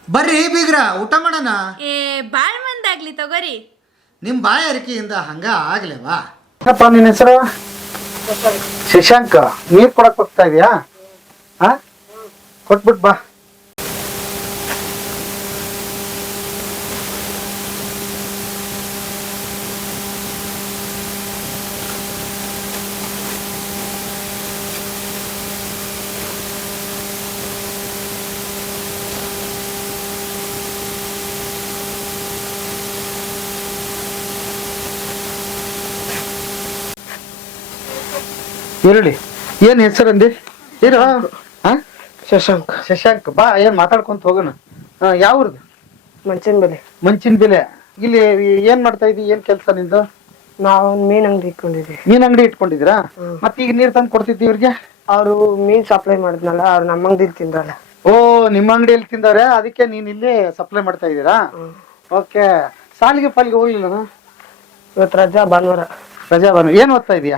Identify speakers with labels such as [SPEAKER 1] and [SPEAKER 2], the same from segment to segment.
[SPEAKER 1] ಬರ್ರಿ ಬೀಗ್ರ ಊಟ ಮಾಡೋಣ.
[SPEAKER 2] ಬಾಳ್ ಮಂದಾಗ್ಲಿ ತಗೋರಿ.
[SPEAKER 1] ನಿಮ್ಮ ಬಾಯ ಅರಿಕೆಯಿಂದ ಹಂಗ ಆಗ್ಲೇವಾ?
[SPEAKER 3] ಏನಪ್ಪ ನಿನ್ನ ಹೆಸರು? ಶಶಾಂಕ. ನೀರ್ ಕೊಡಕ್ ಹೋಗ್ತಾ ಇದೀಯಾ? ಕೊಟ್ಬಿಟ್ ಬಾ. ಈರುಳ್ಳಿ ಏನ್ ಹೆಸರಂದಿ? ಇರು.
[SPEAKER 4] ಶಶಾಂಕ್.
[SPEAKER 3] ಶಶಾಂಕ್ ಬಾ, ಏನ್ ಮಾತಾಡ್ಕೊಂತ ಹೋಗೋಣ. ಯಾವ್ರದ್ದು?
[SPEAKER 4] ಮಂಚಿನ ಬೆಲೆ.
[SPEAKER 3] ಮಂಚಿನ ಬೆಲೆ. ಇಲ್ಲಿ ಏನ್ ಮಾಡ್ತಾ ಇದೀವಿ? ಏನ್ ಕೆಲ್ಸ ನಿಂದು?
[SPEAKER 4] ನಾವು ಮೀನ್ ಅಂಗಡಿ ಇಟ್ಕೊಂಡಿದ್ವಿ.
[SPEAKER 3] ಮೀನ್ ಅಂಗಡಿ ಇಟ್ಕೊಂಡಿದ್ರಾ? ಮತ್ತೆ ಈಗ ನೀರ್ ತಂದು ಕೊಡ್ತಿದ್ವಿ ಇವ್ರಿಗೆ.
[SPEAKER 4] ಅವರು ಮೀನ್ ಸಪ್ಲೈ ಮಾಡಿದ್ನಲ್ಲ, ಅವ್ರು ನಮ್ಮ ಅಂಗಡಿಲಿ ತಿಂದ್ರಲ್ಲ.
[SPEAKER 3] ಓ, ನಿಮ್ಮ ಅಂಗಡಿಯಲ್ಲಿ ತಿಂದವ್ರೆ, ಅದಕ್ಕೆ ನೀನ್ ಇಲ್ಲಿ ಸಪ್ಲೈ ಮಾಡ್ತಾ ಇದೀರಾ? ಓಕೆ. ಸಾಲಿಗೆ ಪಾಲಿಗೆ ಹೋಗ್ಲಿಲ್ಲ?
[SPEAKER 4] ಇವತ್ತು ರಜಾ, ಭಾನುವಾರ.
[SPEAKER 3] ರಜಾ ಭಾನುವಾರ. ಏನ್ ಓದ್ತಾ ಇದೀಯಾ?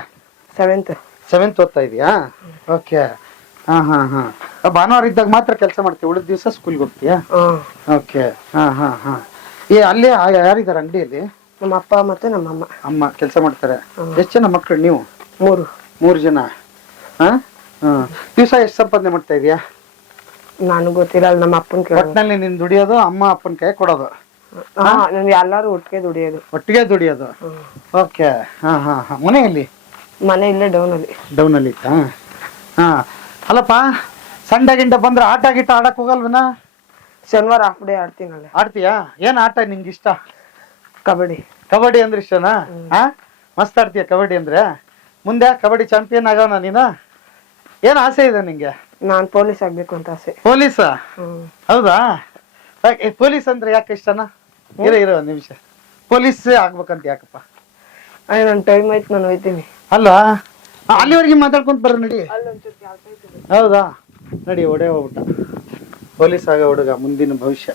[SPEAKER 3] ಸೆವೆಂತ್ ಓದ್ತಾ ಇದೀಯಾ? ಓಕೆ. ಹಾ ಹಾ ಹಾ. ಭಾನುವಾರ ಇದ್ದಾಗ ಮಾತ್ರ ಕೆಲಸ ಮಾಡ್ತೀವಿ, ಉಳಿದ ದಿವಸ ಸ್ಕೂಲ್ಗೆ ಹೋಗ್ತೀಯಾ? ಓಕೆ. ಹಾ ಹಾ ಹಾ. ಅಲ್ಲೇ ಯಾರಿದ್ದಾರೆ ಅಂಗಡಿಯಲ್ಲಿ?
[SPEAKER 4] ನಮ್ಮ ಅಪ್ಪ ಮತ್ತೆ ನಮ್ಮ ಅಮ್ಮ.
[SPEAKER 3] ಅಮ್ಮ ಕೆಲಸ ಮಾಡ್ತಾರೆ. ಎಷ್ಟು ಜನ ಮಕ್ಕಳು ನೀವು? ಮೂರು ಜನ. ಹಾ ಹಾ. ದಿವಸ ಎಷ್ಟು ಸಂಪಾದನೆ ಮಾಡ್ತಾ ಇದೀಯಾ?
[SPEAKER 4] ನಾನು ಗೊತ್ತಿಲ್ಲ, ನಮ್ಮ ಅಪ್ಪನ ಕೈ.
[SPEAKER 3] ಒಟ್ಟಿನಲ್ಲಿ ನೀನ್ ದುಡಿಯೋದು, ಅಮ್ಮ ಅಪ್ಪನ ಕೈ ಕೊಡೋದು.
[SPEAKER 4] ಎಲ್ಲಾರು ಒಟ್ಟಿಗೆ
[SPEAKER 3] ದುಡಿಯೋದು. ಓಕೆ. ಹಾ ಹಾ ಹಾ. ಮನೆಯಲ್ಲಿ?
[SPEAKER 4] ಮನೆ ಇಲ್ಲೇ ಡೌನ್ ಅಲ್ಲಿ.
[SPEAKER 3] ಹಾ. ಅಲ್ಲಪ್ಪ, ಸಂಡೆ ಗಿಂಡೆ ಬಂದ್ರೆ ಆಟ ಗಿಟ್ಟ ಆಡಕ್ ಹೋಗಲ್ವನ?
[SPEAKER 4] ಶನಿವಾರ ಹಾಫ್ ಡೇ ಆಡ್ತೀನಲ್ಲ.
[SPEAKER 3] ಆಡ್ತೀಯಾ? ಏನ್ ಆಟ ನಿಂಗೆ ಇಷ್ಟ?
[SPEAKER 4] ಕಬಡ್ಡಿ.
[SPEAKER 3] ಕಬಡ್ಡಿ ಅಂದ್ರೆ ಇಷ್ಟನಾ? ಮಸ್ತ್ ಆಡ್ತೀಯ ಕಬಡ್ಡಿ ಅಂದ್ರೆ. ಮುಂದೆ ಕಬಡ್ಡಿ ಚಾಂಪಿಯನ್ ಆಗೋಣ ನೀನು? ಏನ್ ಆಸೆ ಇದೆ ನಿಂಗೆ?
[SPEAKER 4] ನಾನ್ ಪೊಲೀಸ್ ಆಗ್ಬೇಕು ಅಂತ ಆಸೆ.
[SPEAKER 3] ಪೊಲೀಸ? ಹೌದಾ? ಪೊಲೀಸ್ ಅಂದ್ರೆ ಯಾಕೆ ಇಷ್ಟನಾ? ಇರೋ ಒಂದ್ ನಿಮಿಷ. ಪೊಲೀಸ್ ಆಗ್ಬೇಕಂತ ಯಾಕಪ್ಪ?
[SPEAKER 4] ನನ್ ಟೈಮ್ ಆಯ್ತು, ನಾನು ಹೋಯ್ತೀನಿ.
[SPEAKER 3] ಅಲ್ಲ, ಅಲ್ಲಿವರೆಗೆ ಮಾತಾಡ್ಕೊಂತ ಬರ ನಡಿ. ಹೌದಾ? ನಡಿ, ಒಡೆ ಹೋಗ್ಬಿಟ್ಟ. ಪೊಲೀಸ್ ಆಗ ಹುಡುಗ, ಮುಂದಿನ ಭವಿಷ್ಯ.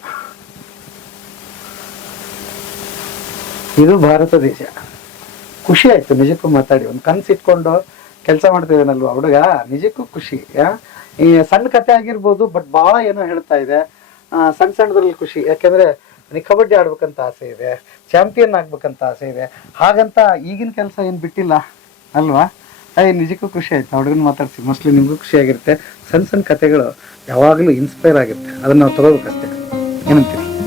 [SPEAKER 3] ಇದು ಭಾರತ ದೇಶ. ಖುಷಿ ಆಯ್ತು ನಿಜಕ್ಕೂ ಮಾತಾಡಿ. ಒಂದು ಕನ್ಸು ಇಟ್ಕೊಂಡು ಕೆಲಸ ಮಾಡ್ತಿದ್ದೇನಲ್ವ ಹುಡುಗ, ನಿಜಕ್ಕೂ ಖುಷಿ. ಈ ಸಣ್ಣ ಕತೆ ಆಗಿರ್ಬೋದು, ಬಟ್ ಬಹಳ ಏನೋ ಹೇಳ್ತಾ ಇದೆ. ಸಣ್ಣ ಸಣ್ಣದ್ರಲ್ಲಿ ಖುಷಿ. ಯಾಕೆಂದ್ರೆ ನನಗೆ ಕಬಡ್ಡಿ ಆಡ್ಬೇಕಂತ ಆಸೆ ಇದೆ, ಚಾಂಪಿಯನ್ ಆಗ್ಬೇಕಂತ ಆಸೆ ಇದೆ. ಹಾಗಂತ ಈಗಿನ ಕೆಲಸ ಏನು ಬಿಟ್ಟಿಲ್ಲ ಅಲ್ವಾ? ನಿಜಕ್ಕೂ ಖುಷಿ ಆಯ್ತು ಹುಡುಗನ ಮಾತಾಡ್ಸಿ. ಮೋಸ್ಟ್ಲಿ ನಿಮಗೂ ಖುಷಿ ಆಗಿರುತ್ತೆ. ಸಣ್ಣ ಸಣ್ಣ ಕತೆಗಳು ಯಾವಾಗಲೂ ಇನ್ಸ್ಪೈರ್ ಆಗಿರುತ್ತೆ, ಅದನ್ನ ನಾವು ತಗೋಬೇಕಷ್ಟೇ. ಏನಂತೀರಿ?